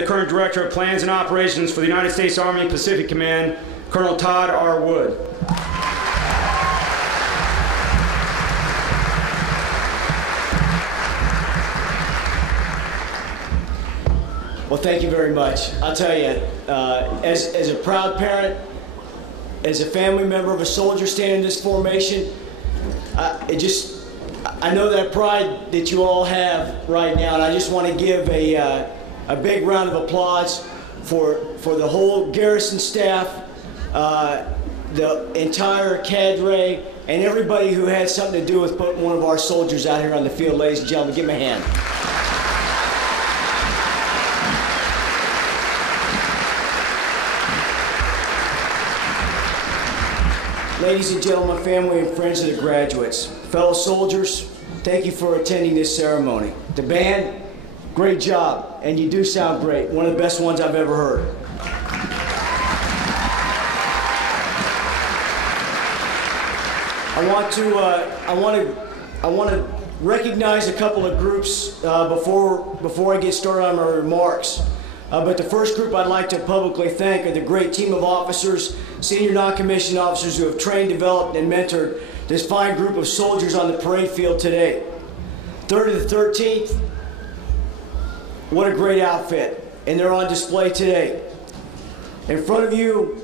The current Director of Plans and Operations for the United States Army Pacific Command, Colonel Todd R. Wood. Well, thank you very much. I'll tell you, as a proud parent, as a family member of a soldier standing in this formation, I know that pride that you all have right now, and I just want to give a big round of applause for the whole garrison staff, the entire cadre, and everybody who had something to do with putting one of our soldiers out here on the field. Ladies and gentlemen, give them a hand. Ladies and gentlemen, family and friends of the graduates, fellow soldiers, thank you for attending this ceremony. The band, great job, and you do sound great. One of the best ones I've ever heard. I want to recognize a couple of groups before I get started on my remarks. But the first group I'd like to publicly thank are the great team of officers, senior non-commissioned officers who have trained, developed, and mentored this fine group of soldiers on the parade field today. 3rd to the 13th, what a great outfit, and they're on display today. In front of you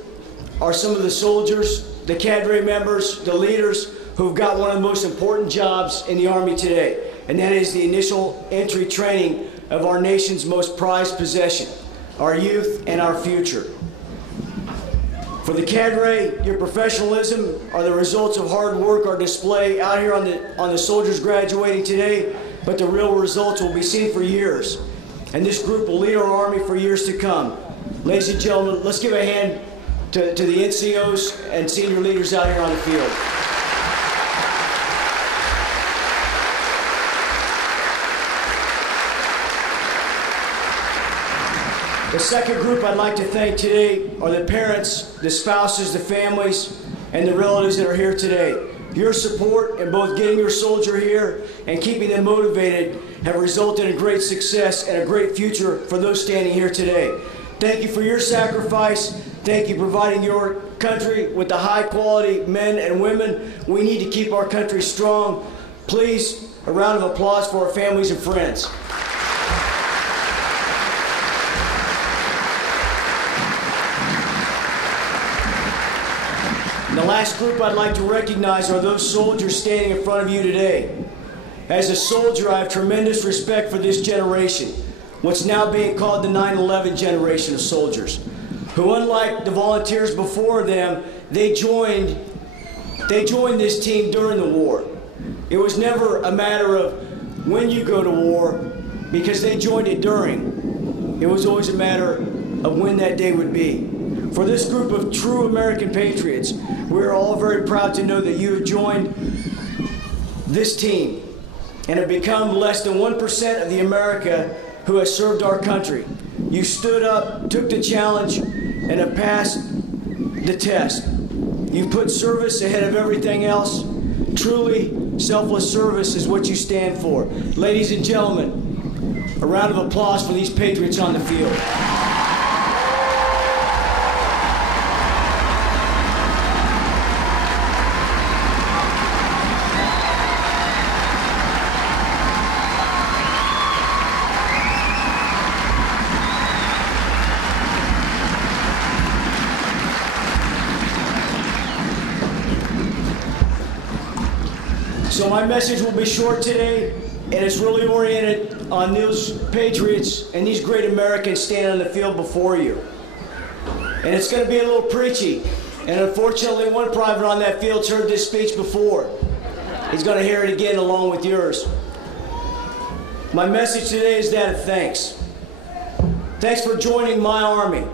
are some of the soldiers, the cadre members, the leaders who've got one of the most important jobs in the Army today, and that is the initial entry training of our nation's most prized possession, our youth and our future. For the cadre, your professionalism are the results of hard work are displayed out here on the soldiers graduating today, but the real results will be seen for years. And this group will lead our Army for years to come. Ladies and gentlemen, let's give a hand to the NCOs and senior leaders out here on the field. The second group I'd like to thank today are the parents, the spouses, the families, and the relatives that are here today. Your support in both getting your soldier here and keeping them motivated have resulted in great success and a great future for those standing here today. Thank you for your sacrifice. Thank you for providing your country with the high quality men and women we need to keep our country strong. Please, a round of applause for our families and friends. And the last group I'd like to recognize are those soldiers standing in front of you today. As a soldier, I have tremendous respect for this generation, what's now being called the 9/11 generation of soldiers, who, unlike the volunteers before them, they joined this team during the war. It was never a matter of when you go to war, because they joined it during. It was always a matter of when that day would be. For this group of true American patriots, we're all very proud to know that you have joined this team and have become less than 1% of the America who has served our country. You stood up, took the challenge, and have passed the test. You put service ahead of everything else. Truly, selfless service is what you stand for. Ladies and gentlemen, a round of applause for these patriots on the field. So my message will be short today, and it's really oriented on those patriots and these great Americans standing on the field before you. And it's going to be a little preachy, and unfortunately one private on that field's heard this speech before. He's going to hear it again along with yours. My message today is that of thanks. Thanks for joining my Army,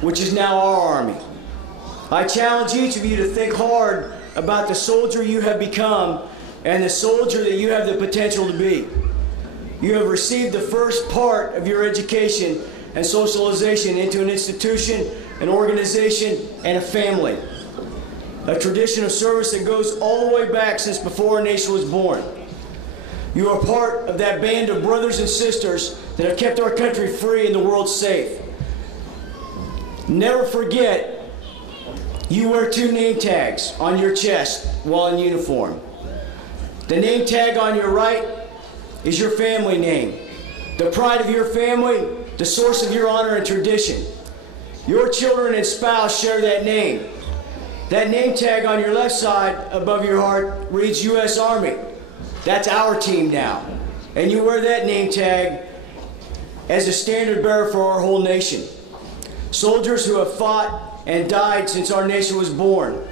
which is now our Army. I challenge each of you to think hard about the soldier you have become and the soldier that you have the potential to be. You have received the first part of your education and socialization into an institution, an organization, and a family. A tradition of service that goes all the way back since before our nation was born. You are part of that band of brothers and sisters that have kept our country free and the world safe. Never forget, you wear 2 name tags on your chest while in uniform. The name tag on your right is your family name, the pride of your family, the source of your honor and tradition. Your children and spouse share that name. That name tag on your left side above your heart reads U.S. Army. That's our team now. And you wear that name tag as a standard bearer for our whole nation. Soldiers who have fought and died since our nation was born.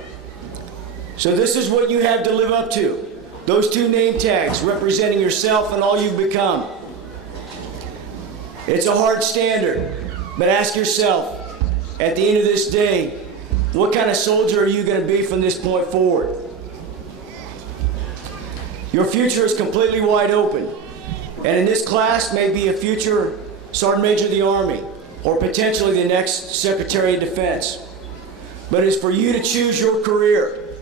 So this is what you have to live up to. Those 2 name tags representing yourself and all you've become. It's a hard standard, but ask yourself, at the end of this day, what kind of soldier are you going to be from this point forward? Your future is completely wide open, and in this class may be a future Sergeant Major of the Army, or potentially the next Secretary of Defense. But it's for you to choose your career.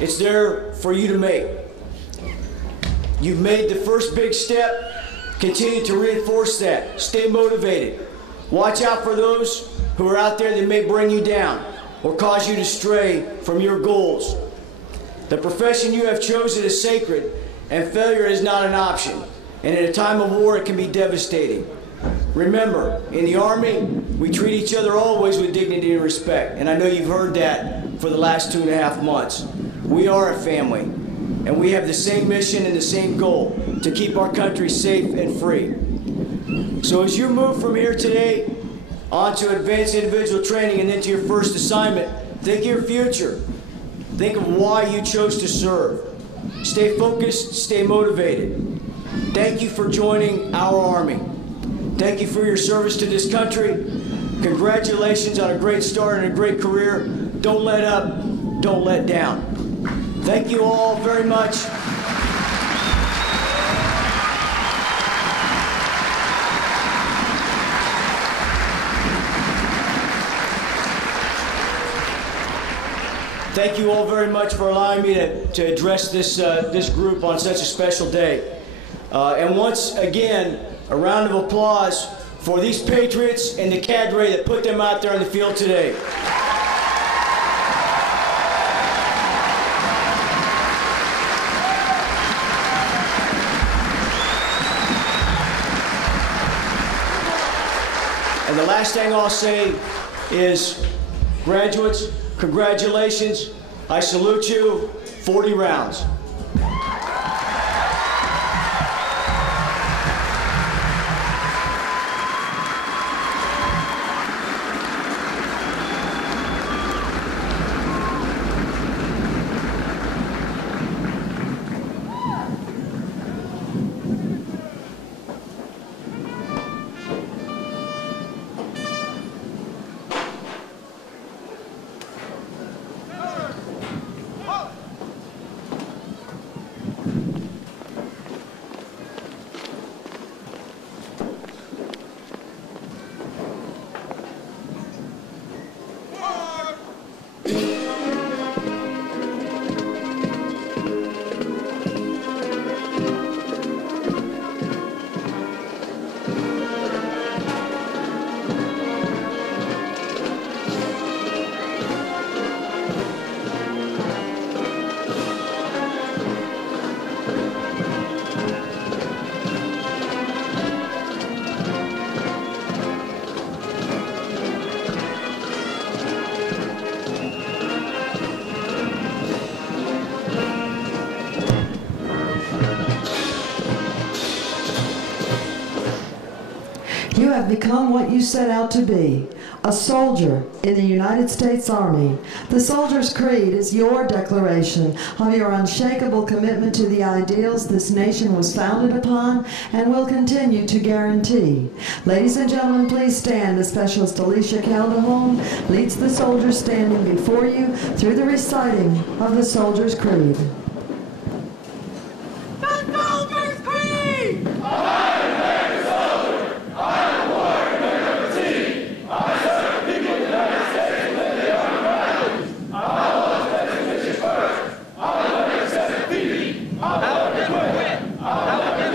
It's there for you to make. You've made the first big step. Continue to reinforce that. Stay motivated. Watch out for those who are out there that may bring you down or cause you to stray from your goals. The profession you have chosen is sacred, and failure is not an option. And in a time of war, it can be devastating. Remember, in the Army, we treat each other always with dignity and respect. And I know you've heard that for the last 2.5 months. We are a family, and we have the same mission and the same goal, to keep our country safe and free. So as you move from here today on to advanced individual training and into your first assignment, think of your future. Think of why you chose to serve. Stay focused, stay motivated. Thank you for joining our Army. Thank you for your service to this country. Congratulations on a great start and a great career. Don't let up, don't let down. Thank you all very much. Thank you all very much for allowing me to address this group on such a special day. And once again, a round of applause for these patriots and the cadre that put them out there on the field today. And the last thing I'll say is, graduates, congratulations. I salute you. 40 rounds. You have become what you set out to be, a soldier in the United States Army. The Soldier's Creed is your declaration of your unshakable commitment to the ideals this nation was founded upon and will continue to guarantee. Ladies and gentlemen, please stand as Specialist Alicia Calderon leads the soldiers standing before you through the reciting of the Soldier's Creed. I will never quit. I will never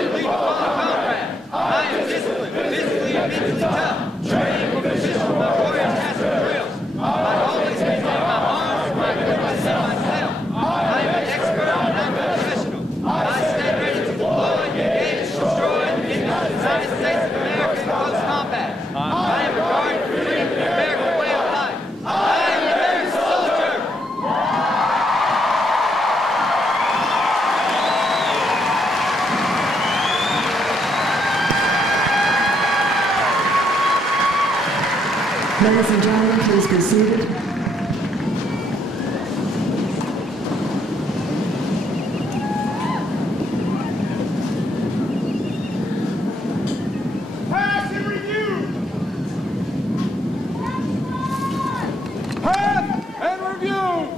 Ladies and gentlemen, please be seated. Pass and review. Pass and review.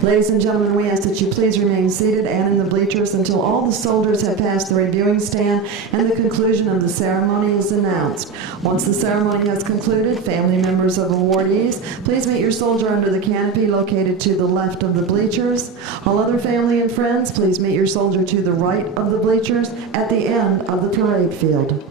Ladies and gentlemen, we ask that you please remain seated and in the bleachers until all the soldiers have passed the reviewing stand and the conclusion of the ceremony is announced. Once the ceremony has concluded, family members of awardees, please meet your soldier under the canopy located to the left of the bleachers. All other family and friends, please meet your soldier to the right of the bleachers at the end of the parade field.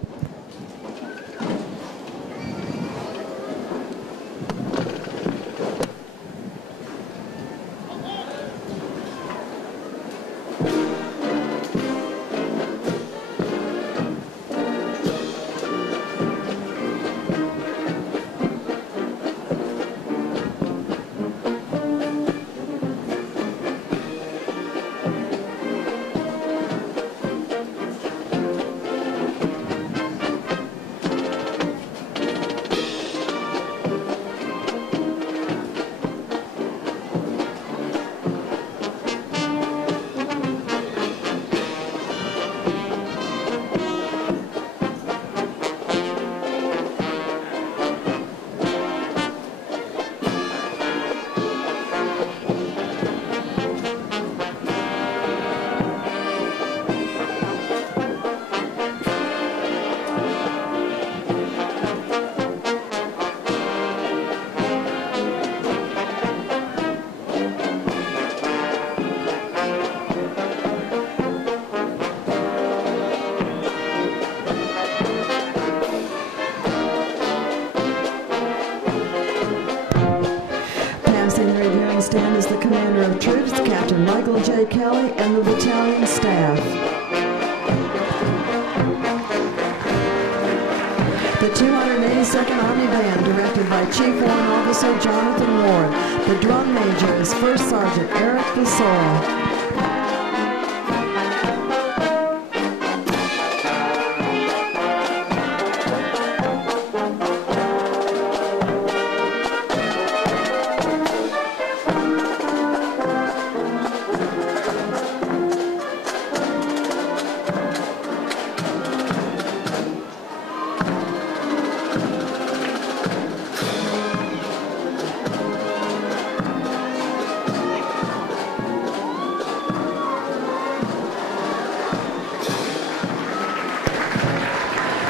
Stand is the commander of troops, Captain Michael J. Kelly, and the battalion staff. The 282nd Army Band, directed by Chief Warrant Officer Jonathan Ward. The drum major is First Sergeant Eric Becerra.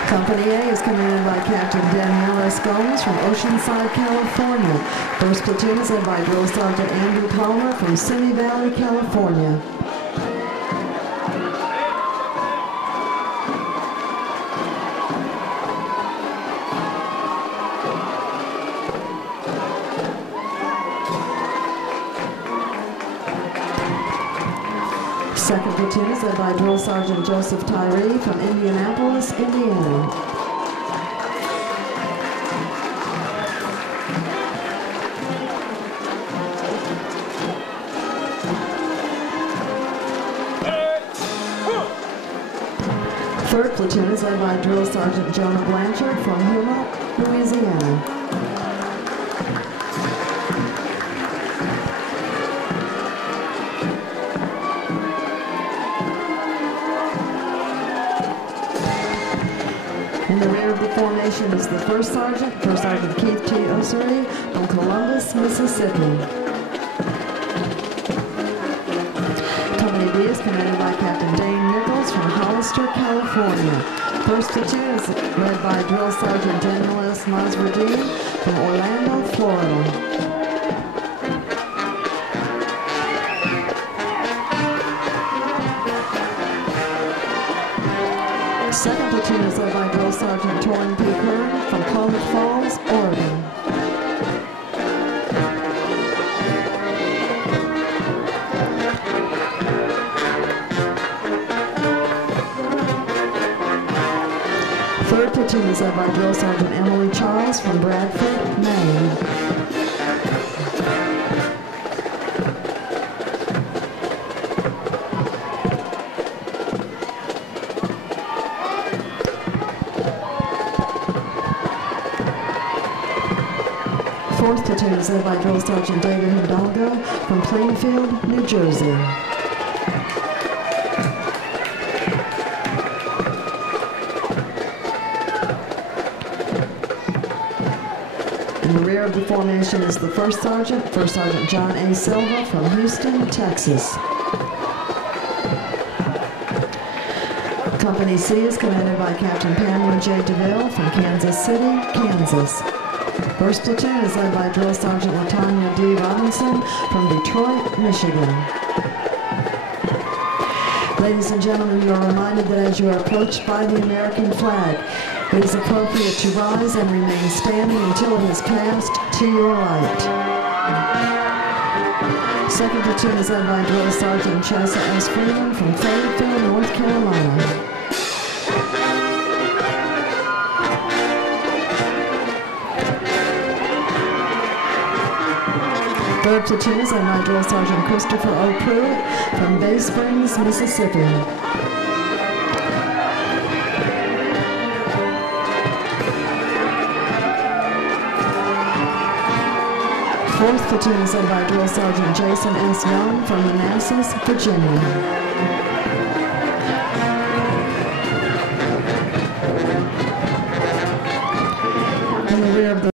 Company A is commanded by Captain Daniel S. Gomes from Oceanside, California. First platoon is led by Drill Sergeant Andrew Palmer from Simi Valley, California. Second platoon is led by Drill Sergeant Joseph Tyree from Indianapolis, Indiana. Third platoon is led by Drill Sergeant Jonah Blanchard from Houma, Louisiana. In the rear of the formation is the First Sergeant Keith T. Osiri from Columbus, Mississippi. Company B is commanded by Captain Dane Nichols from Hollister, California. First platoon is led by Drill Sergeant Daniel S. Nasruddin from Orlando, Florida. Second platoon is led by Drill Sergeant Torrin P. Kern from Clovis Falls, Oregon. Third platoon is led by Drill Sergeant Emily Charles from Bradford, Maine. 4th platoon is led by Drill Sergeant David Hidalgo from Plainfield, New Jersey. In the rear of the formation is the First Sergeant John A. Silva from Houston, Texas. Company C is commanded by Captain Pamela J. DeVille from Kansas City, Kansas. First platoon is led by Drill Sergeant Latanya D. Robinson from Detroit, Michigan. Ladies and gentlemen, you are reminded that as you are approached by the American flag, it is appropriate to rise and remain standing until it is passed to your right. Second platoon is led by Drill Sergeant Chessa S. Freeman from Fayetteville, North Carolina. Third platoon is led by Drill Sergeant Christopher O. Pruitt from Bay Springs, Mississippi. Fourth platoon is led by Drill Sergeant Jason S. Young from Manassas, Virginia.